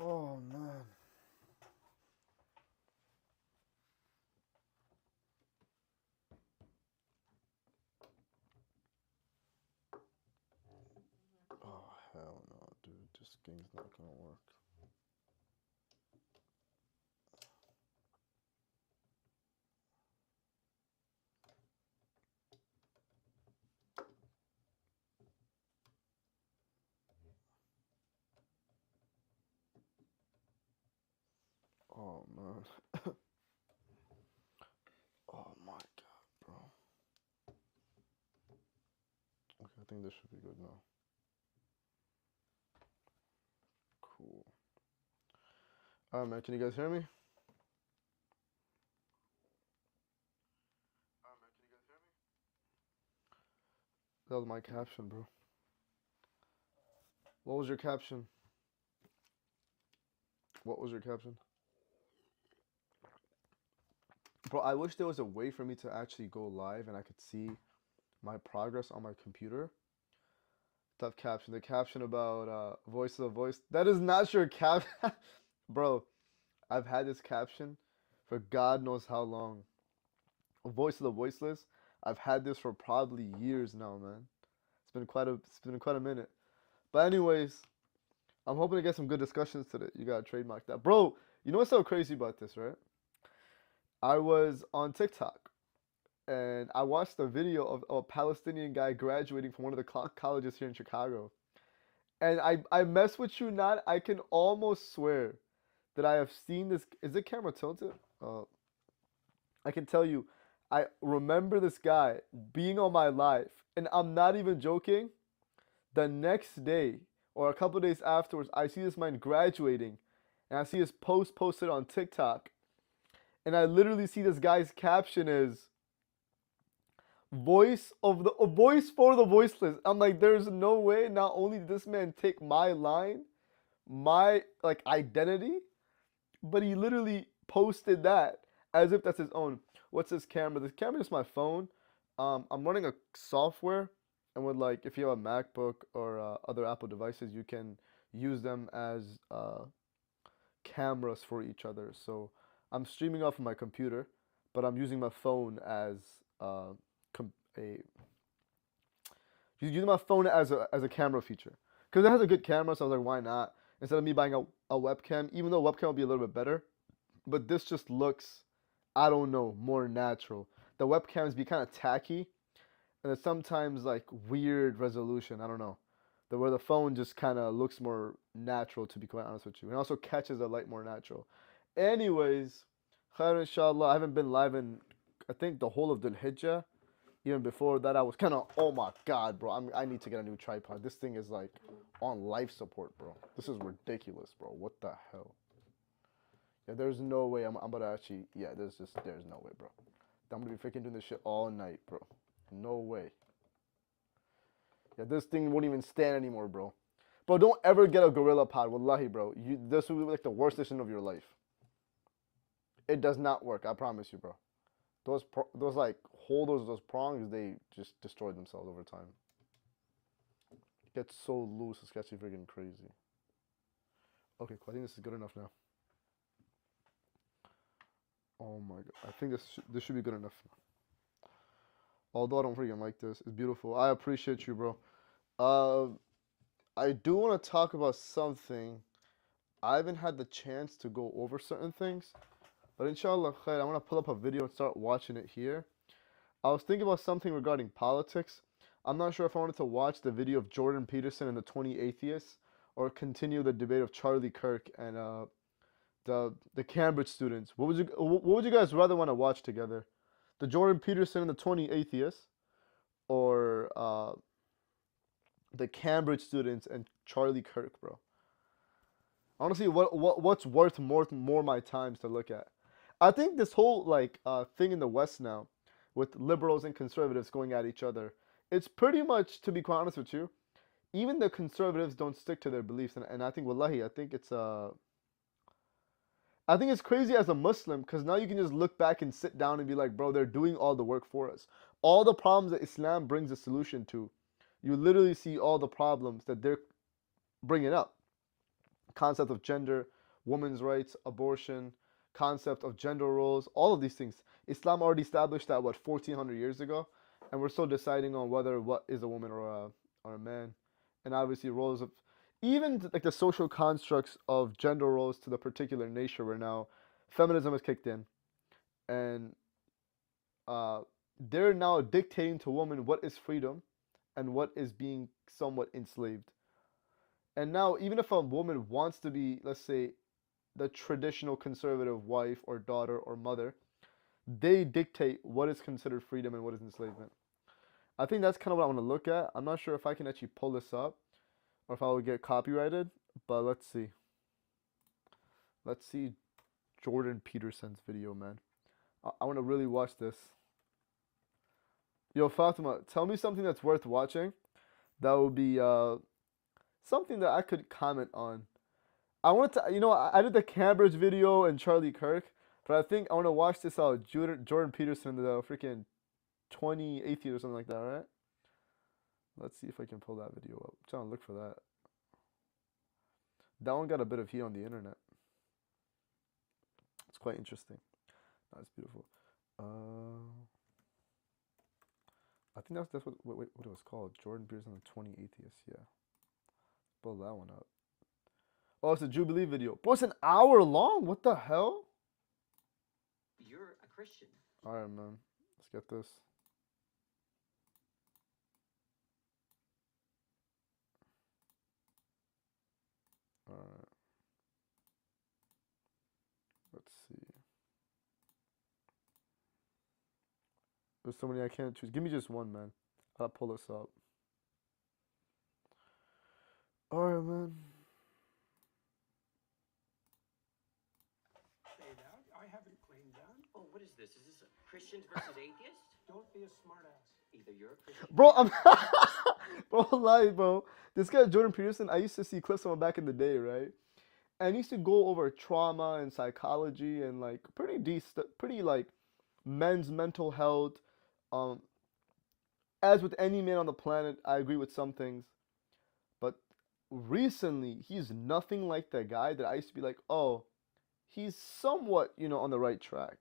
Oh man. Oh hell no, dude. This game's not gonna work. Oh man. Oh my god, bro. Okay, I think this should be good now. Cool. Alright, man. Can you guys hear me? That was my caption, bro. What was your caption? What was your caption? Bro, I wish there was a way for me to actually go live and I could see my progress on my computer. Tough caption. The caption about voice of the voice. That is not your cap. Bro, I've had this caption for God knows how long. Voice of the voiceless. I've had this for probably years now, man. It's been quite a minute. But anyways, I'm hoping to get some good discussions today. You gotta trademark that. Bro, you know what's so crazy about this, right? I was on TikTok and I watched a video of a Palestinian guy graduating from one of the colleges here in Chicago. And I mess with you not, I can almost swear that I have seen this. Is the camera tilted? I can tell you, I remember this guy being on my life, and I'm not even joking. The next day or a couple days afterwards, I see this man graduating, and I see his post posted on TikTok, and I literally see this guy's caption is voice of the a voice for the voiceless. I'm like, there's no way. Not only did this man take my line, my like identity, but he literally posted that as if that's his own. What's this camera? This camera is my phone. I'm running a software, and with like if you have a MacBook or other Apple devices, you can use them as cameras for each other. So I'm streaming off of my computer, but I'm using my phone as a using my phone as a camera feature because it has a good camera. So I was like, why not? Instead of me buying a webcam, even though webcam will be a little bit better, but this just looks, I don't know, more natural. The webcams be kind of tacky, and it's sometimes like weird resolution. I don't know, the where the phone just kind of looks more natural. To be quite honest with you, and also catches the light more natural. Anyways, khair inshallah. I haven't been live in I think the whole of Dhul Hijjah. Even before that, I was kind of, oh my god, bro. I need to get a new tripod. This thing is like on life support, bro. This is ridiculous, bro. What the hell? Yeah, there's no way I'm about to actually. Yeah, there's no way, bro. I'm gonna be freaking doing this shit all night, bro. No way. Yeah, this thing won't even stand anymore, bro. Bro, don't ever get a Gorilla Pod, wallahi, bro. This will be like the worst decision of your life. It does not work. I promise you, bro. Those like holders, those prongs, they just destroy themselves over time. It gets so loose, it's actually freaking crazy. Okay, cool. I think this is good enough now. Oh my god, I think this should be good enough. Although I don't freaking like this, it's beautiful. I appreciate you, bro. Uh, I do want to talk about something. I haven't had the chance to go over certain things, but inshallah, khair, I want to pull up a video and start watching it here. I was thinking about something regarding politics. I'm not sure if I wanted to watch the video of Jordan Peterson and the 20 atheists or continue the debate of Charlie Kirk and the Cambridge students. What would you guys rather want to watch together? The Jordan Peterson and the 20 atheists or the Cambridge students and Charlie Kirk, bro? Honestly, what's worth more my times to look at? I think this whole like thing in the West now, with liberals and conservatives going at each other, it's pretty much, to be quite honest with you, even the conservatives don't stick to their beliefs, and I think wallahi, I think it's crazy as a Muslim because now you can just look back and sit down and be like, bro, they're doing all the work for us. All the problems that Islam brings a solution to, you literally see all the problems that they're bringing up. concept of gender, women's rights, abortion, concept of gender roles, all of these things. Islam already established that, what, 1400 years ago? And we're still deciding on whether what is a woman or a man. And obviously roles of, even like the social constructs of gender roles to the particular nature where now feminism has kicked in. And uh, they're now dictating to women what is freedom and what is being somewhat enslaved. And now, even if a woman wants to be, let's say, the traditional conservative wife or daughter or mother, they dictate what is considered freedom and what is enslavement. I think that's kind of what I want to look at. I'm not sure if I can actually pull this up or if I would get copyrighted, but let's see. Let's see Jordan Peterson's video, man. I want to really watch this. Yo, Fatima, tell me something that's worth watching. That would be something that I could comment on. I want to, I did the Cambridge video and Charlie Kirk, but I think I want to watch this out. Jordan Peterson, the freaking 20 atheist or something like that, right? Let's see if I can pull that video up. I'm trying to look for that. That one got a bit of heat on the internet. It's quite interesting. That's beautiful. I think that's what it was called. Jordan Peterson, the 20 atheists. Yeah. Pull that one up. Oh, it's a Jubilee video. Bro, it's an hour long. What the hell? You're a Christian. All right, man. Let's get this. All right. Let's see. There's so many I can't choose. Give me just one, man. I'll pull this up. All right, man. Say that. I haven't claimed that. Oh, what is this? Is this Christians versus atheists? Don't be a smartass. Either you're a Christian. Bro, bro, lie, bro. This guy, Jordan Peterson, I used to see clips of him back in the day, right? And he used to go over trauma and psychology and like pretty like men's mental health. As with any man on the planet, I agree with some things. But recently, he's nothing like that guy that I used to be like, oh, he's somewhat, on the right track.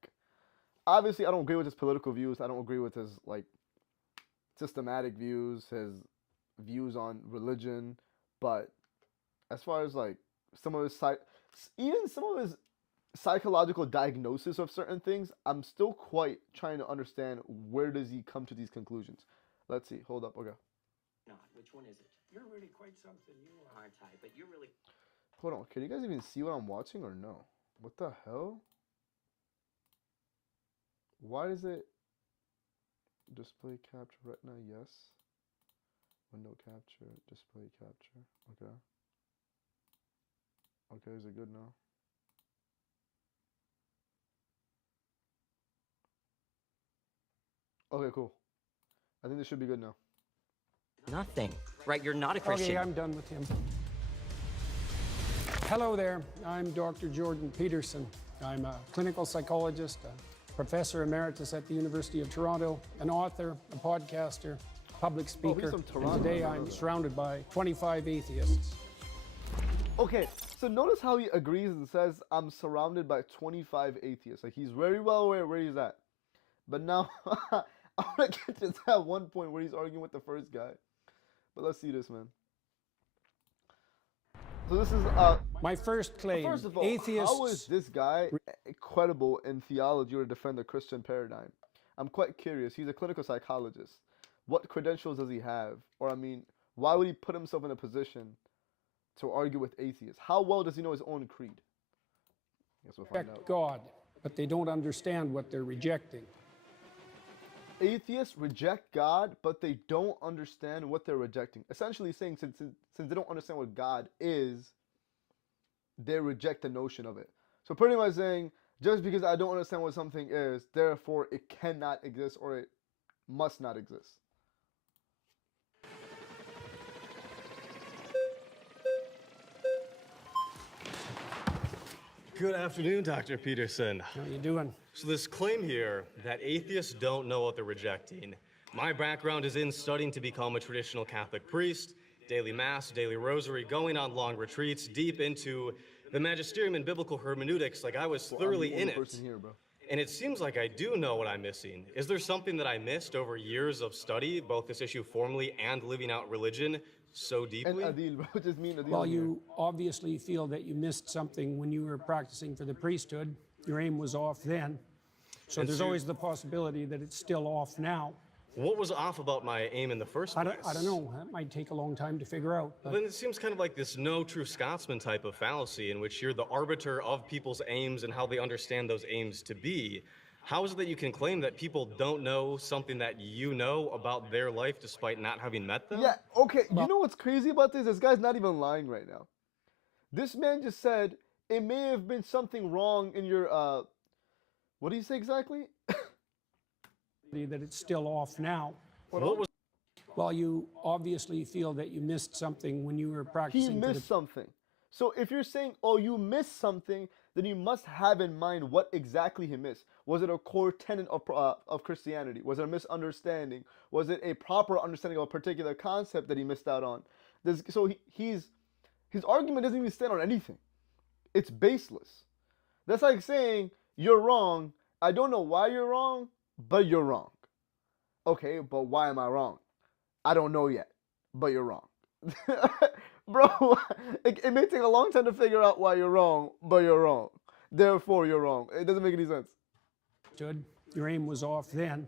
Obviously, I don't agree with his political views. I don't agree with his, like, systematic views, his views on religion. But as far as, like, some of his psychological diagnosis of certain things, I'm still quite trying to understand where does he come to these conclusions. Let's see. Hold up. Okay. Not. Which one is it? You're really quite something, you are. Aren't I? But you're really. Hold on. Can you guys even see what I'm watching or no? What the hell? Why does it display capture retina? Yes. Window capture, display capture. Okay. Okay, is it good now? Okay, cool. I think this should be good now. Nothing. Right? You're not a Christian. Okay, I'm done with him. Hello there. I'm Dr. Jordan Peterson. I'm a clinical psychologist, a professor emeritus at the University of Toronto, an author, a podcaster, public speaker. from Toronto. And today I'm surrounded by 25 atheists. Okay, so notice how he agrees and says, I'm surrounded by 25 atheists. Like, he's very well aware where he's at. But now, I want to get to that one point where he's arguing with the first guy. But let's see this, man. So this is, My first claim, first of all, atheists... how is this guy credible in theology or to defend the Christian paradigm? I'm quite curious. He's a clinical psychologist. What credentials does he have? Or, I mean, why would he put himself in a position to argue with atheists? How well does he know his own creed? I guess we'll find out. reject God, but they don't understand what they're rejecting. Atheists reject God, but they don't understand what they're rejecting. Essentially saying since they don't understand what God is, they reject the notion of it. So pretty much saying, just because I don't understand what something is, therefore it cannot exist or it must not exist. Good afternoon, Dr. Peterson. How you doing? So this claim here that atheists don't know what they're rejecting. My background is in studying to become a traditional Catholic priest, daily mass, daily rosary, going on long retreats, deep into the magisterium and biblical hermeneutics, like I was I'm the thoroughly in only it. person here, bro. And it seems like I do know what I'm missing. Is there something that I missed over years of study, both this issue formally and living out religion so And deeply? Adil, bro, just me and Adil. Well, in here. you obviously feel that you missed something when you were practicing for the priesthood. Your aim was off then. So And there's so- always the possibility that it's still off now. What was off about my aim in the first I place? don't know. That might take a long time to figure out. But Then it seems kind of like this no true Scotsman type of fallacy in which you're the arbiter of people's aims and how they understand those aims to be. How is it that you can claim that people don't know something that you know about their life despite not having met them? Yeah, okay. You know what's crazy about this? This guy's not even lying right now. This man just said it may have been something wrong in your what do you say exactly? that it's still off now. What was Well, you obviously feel that you missed something when you were He practicing for the missed something. So if you're saying, oh, you missed something, then you must have in mind what exactly he missed. Was it a core tenet of Christianity? Was it a misunderstanding? Was it a proper understanding of a particular concept that he missed out on? His argument doesn't even stand on anything. It's baseless. That's like saying, you're wrong. I don't know why you're wrong, but you're wrong. Okay, but why am I wrong? I don't know yet, but you're wrong. Bro, it may take a long time to figure out why you're wrong, but you're wrong. Therefore, you're wrong. It doesn't make any sense. priesthood. Your aim was off then.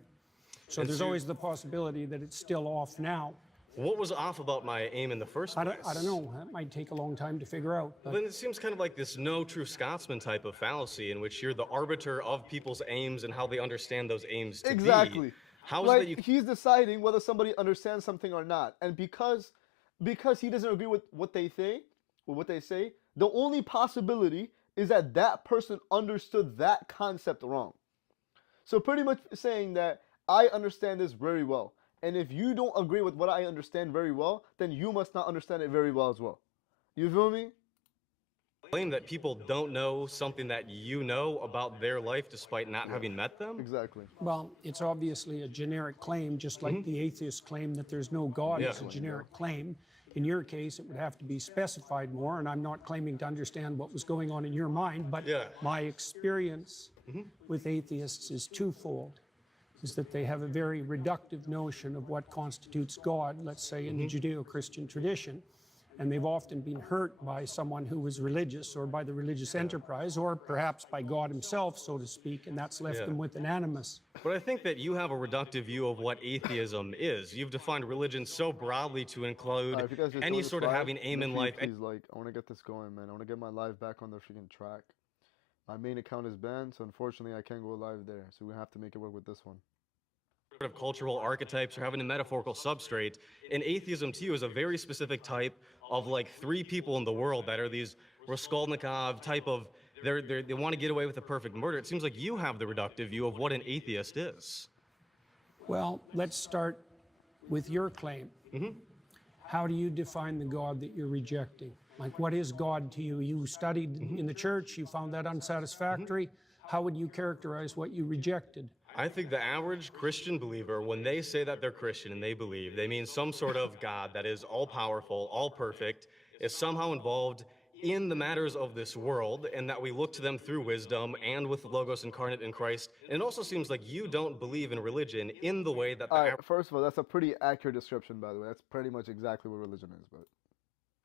So And there's so- always the possibility that it's still off now. What was off about my aim in the first place? I don't know. That might take a long time to figure out. But Then it seems kind of like this no true Scotsman type of fallacy in which you're the arbiter of people's aims and how they understand those aims to Exactly. be. How is Like, it that you he's deciding whether somebody understands something or not, and because he doesn't agree with what they say, the only possibility is that that person understood that concept wrong. So pretty much saying that I understand this very well, and if you don't agree with what I understand very well, then you must not understand it very well as well. You feel me? claim that people don't know something that you know about their life despite not having met them? Exactly. well, it's obviously a generic claim, just like the atheists claim that there's no God. Yeah. It's a generic claim. In your case, it would have to be specified more, and I'm not claiming to understand what was going on in your mind, but Yeah. my experience with atheists is twofold. Is that they have a very reductive notion of what constitutes God, let's say in the Judeo-Christian tradition, and they've often been hurt by someone who was religious or by the religious enterprise or perhaps by God himself, so to speak, and that's left Yeah. them with an animus. But I think that you have a reductive view of what atheism is. You've defined religion so broadly to include If you guys just any join the sort of live, having aim make in sure you life. Please, like, I want to get this going, man. I want to get my live back on the freaking track. My main account is banned, so unfortunately I can't go live there. So we have to make it work with this one. Of cultural archetypes or having a metaphorical substrate. And atheism to you is a very specific type of like three people in the world that are these Raskolnikov type of, they want to get away with a perfect murder. It seems like you have the reductive view of what an atheist is. Well, let's start with your claim. How do you define the God that you're rejecting? Like, what is God to you? You studied in the church, you found that unsatisfactory. How would you characterize what you rejected? I think the average Christian believer, when they say that they're Christian and they believe, they mean some sort of God that is all powerful, all perfect, is somehow involved in the matters of this world, and that we look to them through wisdom and with the Logos incarnate in Christ. And it also seems like you don't believe in religion in the way that the All average right, first of all, that's a pretty accurate description, by the way. That's pretty much exactly what religion is, but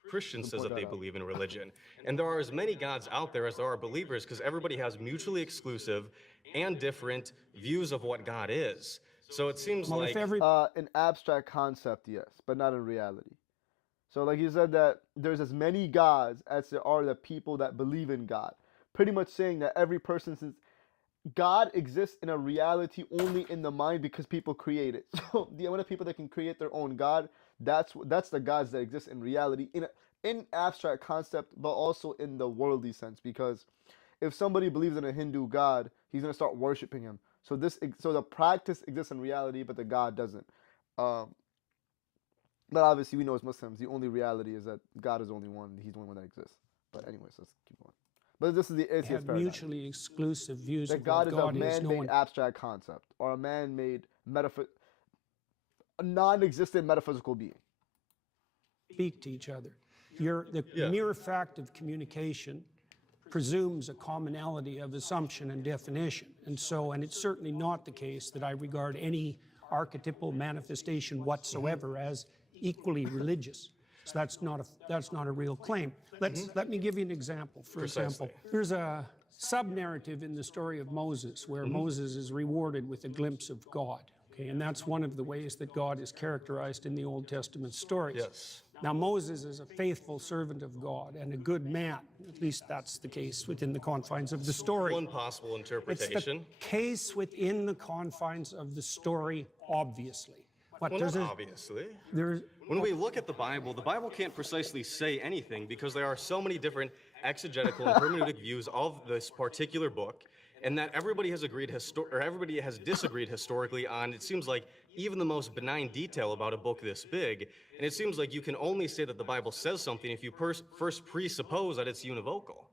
Christian says point that they that out. believe in religion. And there are as many gods out there as there are believers because everybody has mutually exclusive and different views of what God is. So it seems Well, like if every an abstract concept, yes, but not in reality. So like you said that there's as many gods as there are the people that believe in God. Pretty much saying that every person since God exists in a reality only in the mind because people create it. So the amount of people that can create their own God, that's the gods that exist in reality in abstract concept, but also in the worldly sense. Because if somebody believes in a Hindu God, he's gonna start worshiping him. So the practice exists in reality, but the God doesn't. But obviously, we know as Muslims, the only reality is that God is only one. He's the only one that exists. But anyways, let's keep going. But this is the atheist have paradigm. mutually exclusive views That of God what is a God is, man-made no one abstract concept or a man-made a non-existent metaphysical being. speak to each other. The Yeah. mere fact of communication presumes a commonality of assumption and definition. And it's certainly not the case that I regard any archetypal manifestation whatsoever as equally religious. So that's not a real claim. Let me give you an example. For example, there's a sub-narrative in the story of Moses where Moses is rewarded with a glimpse of God. Okay, and that's one of the ways that God is characterized in the Old Testament stories. Yes. Now, Moses is a faithful servant of God and a good man. At least that's the case within the confines of the story. One possible It's interpretation. the case within the confines of the story, obviously. But Well, there's not a, obviously. there's, When we look at the Bible can't precisely say anything because there are so many different exegetical and hermeneutic views of this particular book, and that everybody has everybody has disagreed historically on. It seems like even the most benign detail about a book this big, and it seems like you can only say that the Bible says something if you first presuppose that it's univocal.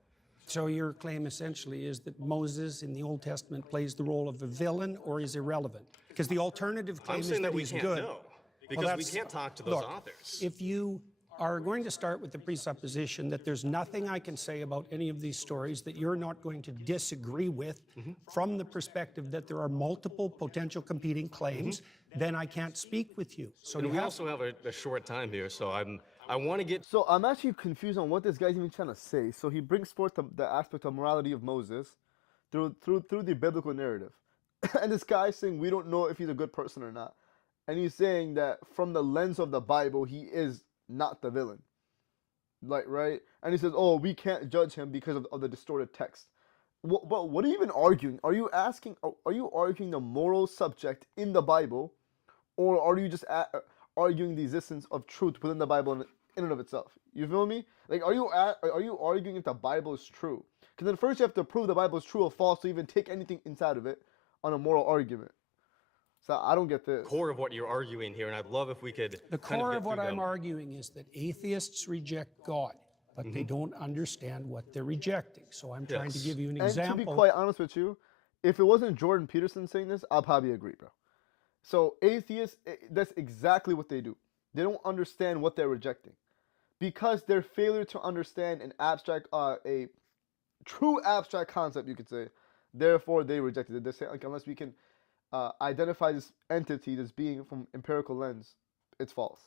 so your claim essentially is that Moses in the Old Testament plays the role of a villain or is irrelevant? Because the alternative claim I'm is saying that we he's can't good. know Well, because we that's- can't talk to those look, authors. If you are going to start with the presupposition that there's nothing I can say about any of these stories that you're not going to disagree with from the perspective that there are multiple potential competing claims, then I can't speak with you. So And you we have also have a short time here, so I want to get So I'm actually confused on what this guy's even trying to say. So he brings forth the aspect of morality of Moses through the biblical narrative, and this guy's saying we don't know if he's a good person or not, and he's saying that from the lens of the Bible he is not the villain, like, right? And he says, oh, we can't judge him because of the distorted text. But what are you even arguing? Are you arguing the moral subject in the Bible, or are you just arguing the existence of truth within the Bible in and of itself? You feel me? Like, are you arguing if the Bible is true? Because then first you have to prove the Bible is true or false to even take anything inside of it on a moral argument. So I don't get this. core of what you're arguing here, and I'd love if we could the kind core get of what through I'm them. arguing is that atheists reject God, but they don't understand what they're rejecting. So I'm trying to Yes. give you an And to be example. quite honest with you, if it wasn't Jordan Peterson saying this, I'll probably agree, bro. So atheists, that's exactly what they do. They don't understand what they're rejecting, because their failure to understand an abstract, a true abstract concept, you could say. Therefore, they reject it. They're saying, like, unless we can identify this entity, this being from empirical lens, it's false.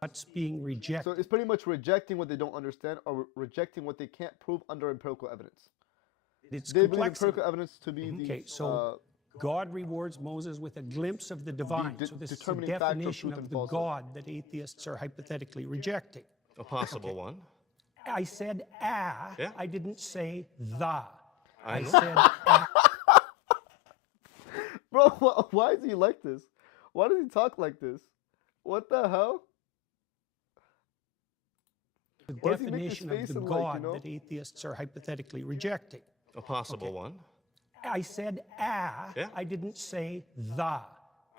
What's being So rejected? it's pretty much rejecting what they don't understand, or rejecting what they can't prove under empirical evidence. It's They believe complexity. empirical evidence to be the Okay, so God rewards Moses with a glimpse of the divine. So this is the determining factor of definition truth of and the falsehood. God that atheists are hypothetically rejecting. A possible one. I said Yeah. I didn't say the. I know. said Bro, why is he like this? Why does he talk like this? What the hell? the Why does he make this definition of face the and, God like, you know? that atheists are hypothetically rejecting. A possible one. I said Yeah. I didn't say the.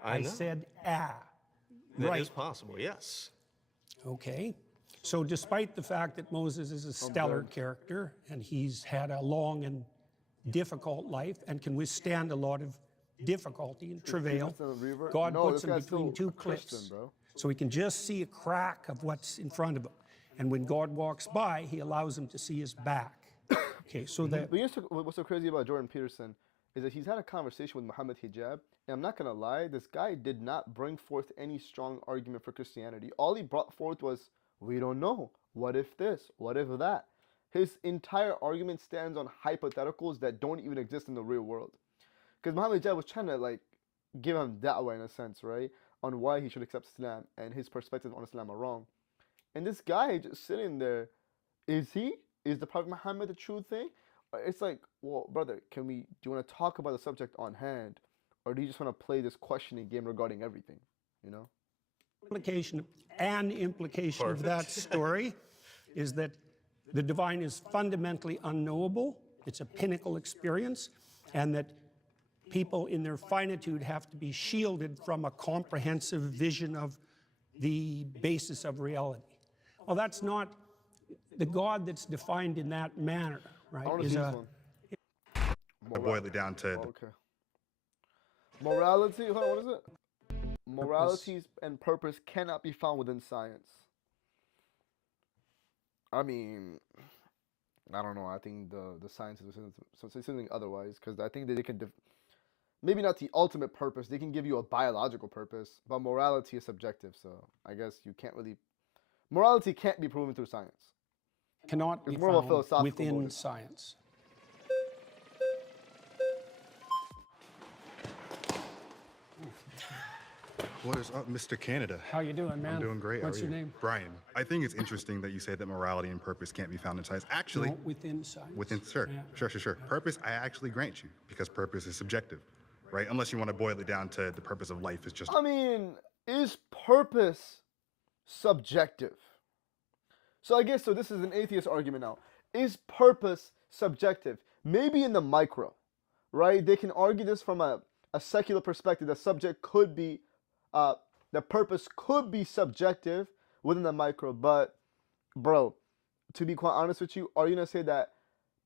I know. said That Right. is possible, yes. Okay. So despite the fact that Moses is a stellar character and he's had a long and difficult life and can withstand a lot of difficulty and travail, That's a revert? God No, puts this him guy's between still two a Christian, cliffs. bro. So he can just see a crack of what's in front of him. And when God walks by, he allows him to see his back. Okay, so that But you know what's so crazy about Jordan Peterson is that he's had a conversation with Muhammad Hijab, and I'm not gonna lie, this guy did not bring forth any strong argument for Christianity. All he brought forth was, we don't know. What if this? What if that? His entire argument stands on hypotheticals that don't even exist in the real world. Because Muhammad Hijab was trying to, like, give him da'wah in a sense, right? On why he should accept Islam and his perspective on Islam are wrong. And this guy just sitting there, is the Prophet Muhammad the true thing? It's like, well, brother, do you want to talk about the subject on hand, or do you just want to play this questioning game regarding everything, you know? an implication of that story is that the divine is fundamentally unknowable. It's a pinnacle experience, and that people in their finitude have to be shielded from a comprehensive vision of the basis of reality. Well, that's not the God that's defined in that manner, right? I want to see this one. I boil it down to Okay. Morality, hold on, what is it? Moralities and purpose cannot be found within science. I mean, I don't know. I think the science is say something otherwise because I think that they can maybe not the ultimate purpose. They can give you a biological purpose, but morality is subjective. So I guess you can't really morality can't be proven through science. Cannot be It's more of a found philosophical within motive. science. What is up, Mr. Canada? How you doing, man? I'm doing great. What's How are your you? name? Brian. I think it's interesting that you say that morality and purpose can't be found in science. Actually, No, within science. sure, Yeah. sure. Purpose, I actually grant you, because purpose is subjective, right? Unless you want to boil it down to the purpose of life is just I mean, is purpose subjective? So I guess so. This is an atheist argument now. Is purpose subjective? Maybe in the micro, right? They can argue this from a secular perspective. The subject could be, the purpose could be subjective within the micro. But, bro, to be quite honest with you, are you gonna say that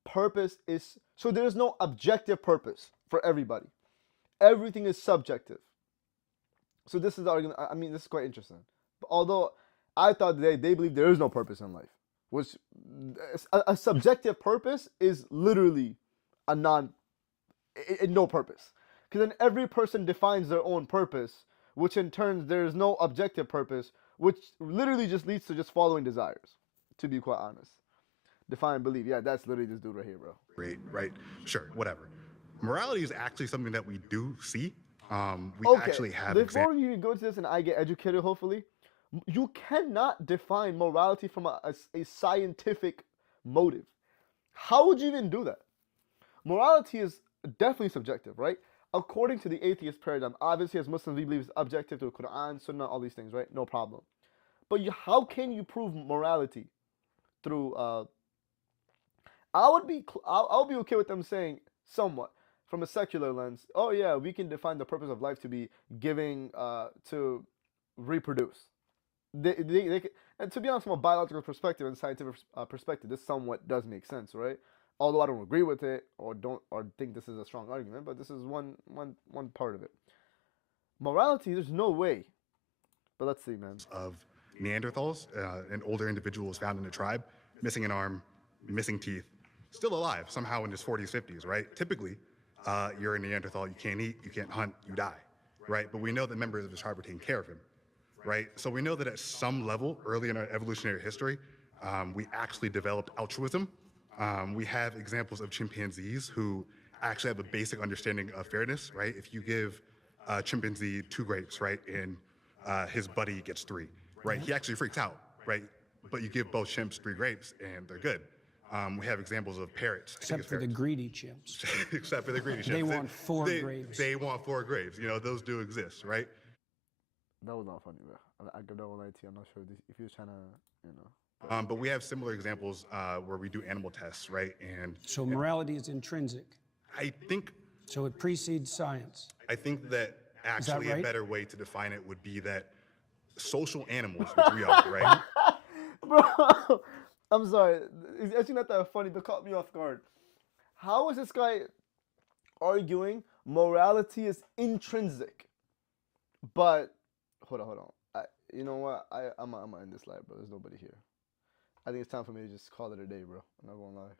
purpose is so? There's no objective purpose for everybody. Everything is subjective. So this is the argument. I mean, this is quite interesting. But although I thought they believe there is no purpose in life, which a subjective purpose is literally a no purpose. Because then every person defines their own purpose, which in turn there is no objective purpose, which literally just leads to just following desires. To be quite honest, define and believe. Yeah, that's literally this dude right here, bro. great, right? Sure, whatever. Morality is actually something that we do see. We Okay, actually have before examples. you even go to this and I get educated, hopefully, you cannot define morality from a scientific motive. How would you even do that? Morality is definitely subjective, right? According to the atheist paradigm, obviously as Muslims we believe it's objective to the Quran, Sunnah, all these things, right? No problem. But how can you prove morality through? I would be okay with them saying somewhat from a secular lens. Oh yeah, we can define the purpose of life to be giving to reproduce. They can, and to be honest, from a biological perspective and scientific perspective, this somewhat does make sense, right? Although I don't agree with it or think this is a strong argument, but this is one part of it. Morality, there's no way. But let's see, man. Of Neanderthals, an older individual was found in a tribe, missing an arm, missing teeth, still alive somehow in his 40s, 50s, right? Typically, you're a Neanderthal, you can't eat, you can't hunt, you die, right? But we know that members of the tribe were taking care of him, right? So we know that at some level, early in our evolutionary history, we actually developed altruism. We have examples of chimpanzees who actually have a basic understanding of fairness, right? If you give a chimpanzee 2 grapes, right, and his buddy gets 3, right? He actually freaks out, right? But you give both chimps 3 grapes and they're good. We have examples of parrots. Except for the greedy chimps. Except for the greedy chimps. They want 4 grapes. They want 4 grapes. You know, those do exist, right? That was not funny, bro. I could not lie to you. I'm not sure if he was trying to, But we have similar examples where we do animal tests, right? And So morality is intrinsic. I think So it precedes science. that actually right? a better way to define it would be that social animals, which we are, right? Bro, I'm sorry. It's actually not that funny, but caught me off guard. How is this guy arguing morality is intrinsic? But hold on. You know what? I'm gonna end this live, bro. There's nobody here. I think it's time for me to just call it a day, bro. I'm not gonna lie.